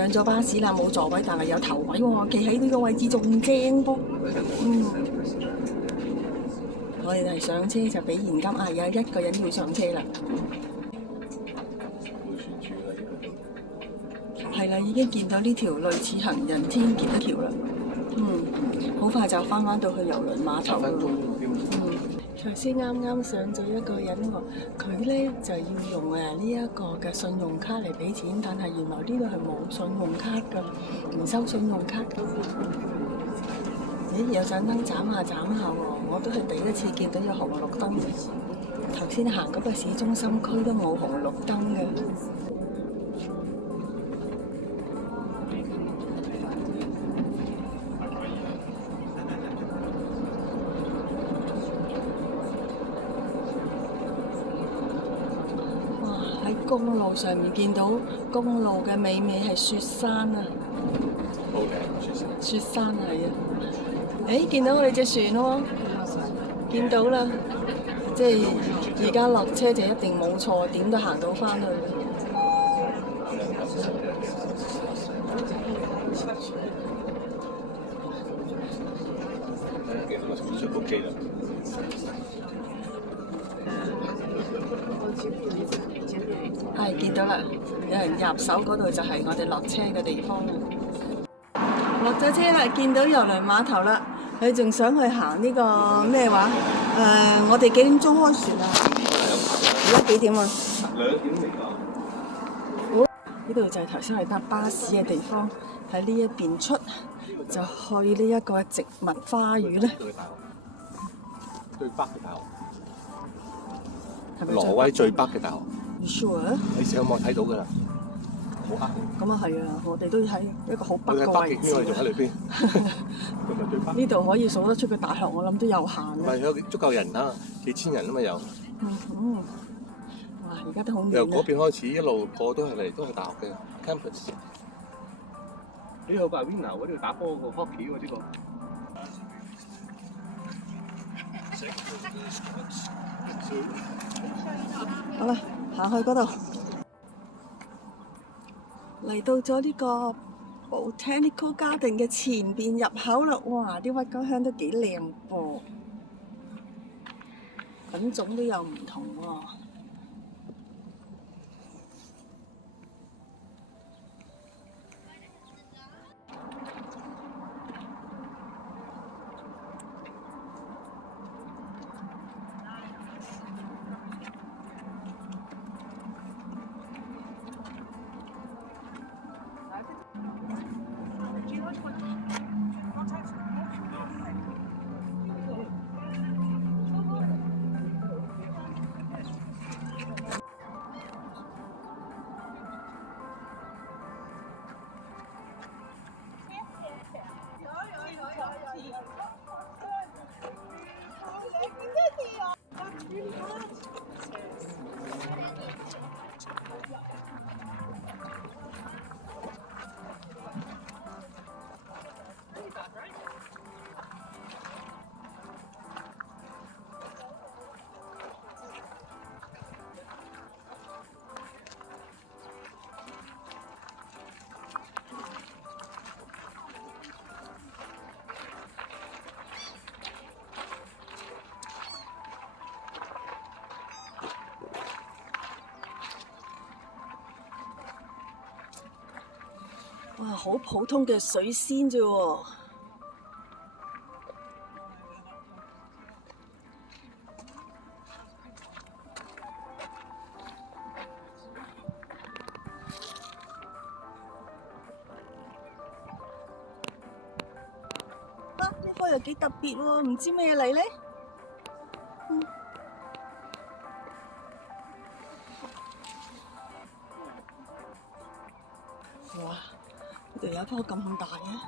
上咗巴士啦，冇座位，但係有頭位喎，企喺呢個位置仲正噃。我哋係上車就俾現金啊，有一個人要上車啦。係啦，已經見到呢條類似行人天橋一條啦。好快就翻到去郵輪碼頭啦。頭先啱啱上咗一個人喎，佢咧就要用呢一個嘅信用卡嚟俾錢，但係原來呢度係冇信用卡㗎，唔收信用卡。咦，有盞燈斬下喎，我都係第一次見到有紅綠燈。頭先行嗰個市中心區都冇紅綠燈嘅。公路上面見到公路嘅尾係雪山啊！好靚，雪山係啊！誒，見到我哋隻船喎，見到啦，即係而家落車就一定冇錯，點都行到翻去。係見到啦，有人入手嗰度就係我哋落車嘅地方啦。落咗車啦，見到郵輪碼頭啦。佢仲想去行呢個咩話？我哋幾點鐘開船啊？而家幾點啊？2點嚟㗎。呢度就係頭先我哋搭巴士嘅地方，喺呢一邊出就去呢一個植物花園咧。最北嘅大學。挪威最北嘅大學。You sure？你上網睇到㗎啦，好黑。咁啊係啊，我哋都喺一個好北嘅位置。我哋仲喺裏邊。呢度可以數得出嘅大學，我諗都有限。唔係有足夠人啊，幾千人啊嘛有。哇！而家都好遠。由嗰邊開始一路過都係嚟，都係大學嘅 campus。呢度白邊樓嗰度打波個 hockey 喎呢個。好啦，行去嗰度，嚟到咗呢個 Botanical Garden 嘅前邊入口啦。哇！啲鬱金香都幾靚噃，品種都有唔同喎。哇！好普通嘅水仙啫喎。呢棵又幾特別喎，唔知咩嚟咧？哇！呢度有一棵咁大嘅。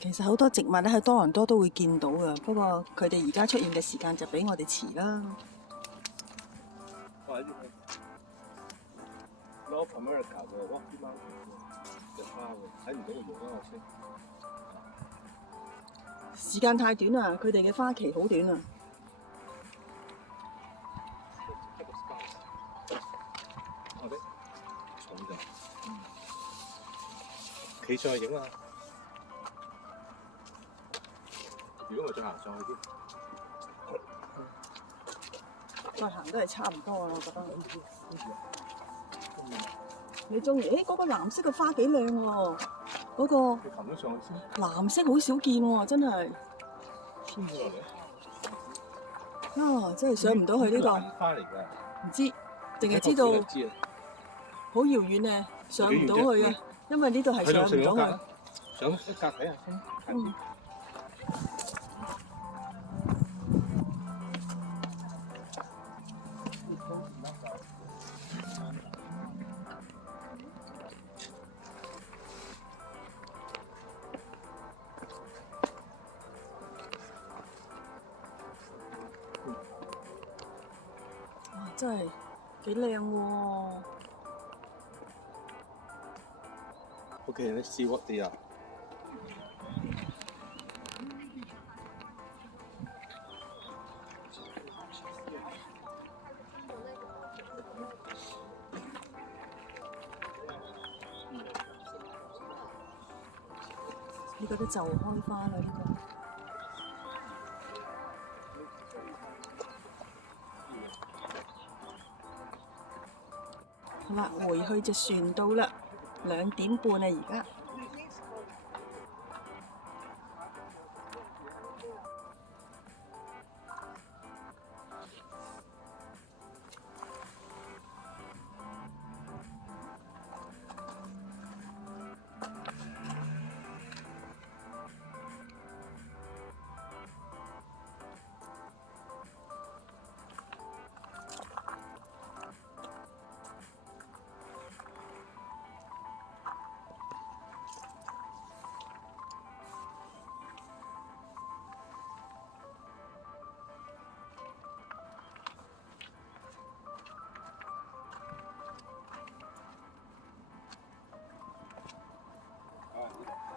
其實好多植物咧喺多倫多都會見到嘅，不過佢哋而家出現嘅時間就比我哋遲啦。哇！呢啲 North America 嘅 Rocky Mountain 嘅花喎，睇唔到個樣啊！我先。時間太短啦，佢哋嘅花期好短啊。我哋重就企上去影啊！如果我再行上去啲，再行都係差唔多啊，我覺得。你中意？誒，嗰個藍色嘅花幾靚喎！嗰個你擒咗上去先。藍色好少見喎，真係。穿咗落嚟。啊！真係上唔到去呢個。花嚟㗎。唔知，淨係知道好遙遠咧，上唔到去嘅，因為呢度係上唔到去。上一格睇下先。嗯。哇！真係幾靚喎。Okay, let's see what they are. 呢個都就開花啦，呢個。好啦，回去隻船到啦，2點半啦而家。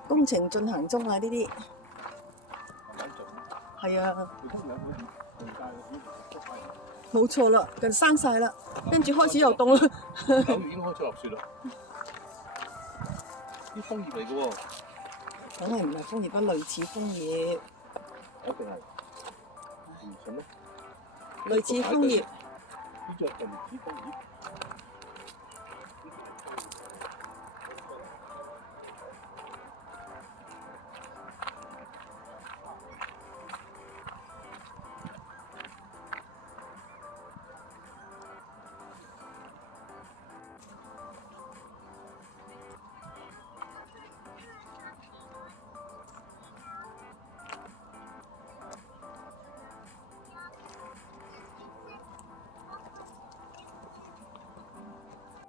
工程進行中啊！呢啲係啊，冇錯啦，近生晒啦，跟住開始又凍啦。9月已經開始落雪啦，啲楓葉嚟嘅喎，梗係唔係楓葉啊？類似楓葉，一定係唔信咩？類似楓葉。呢隻就唔似楓葉。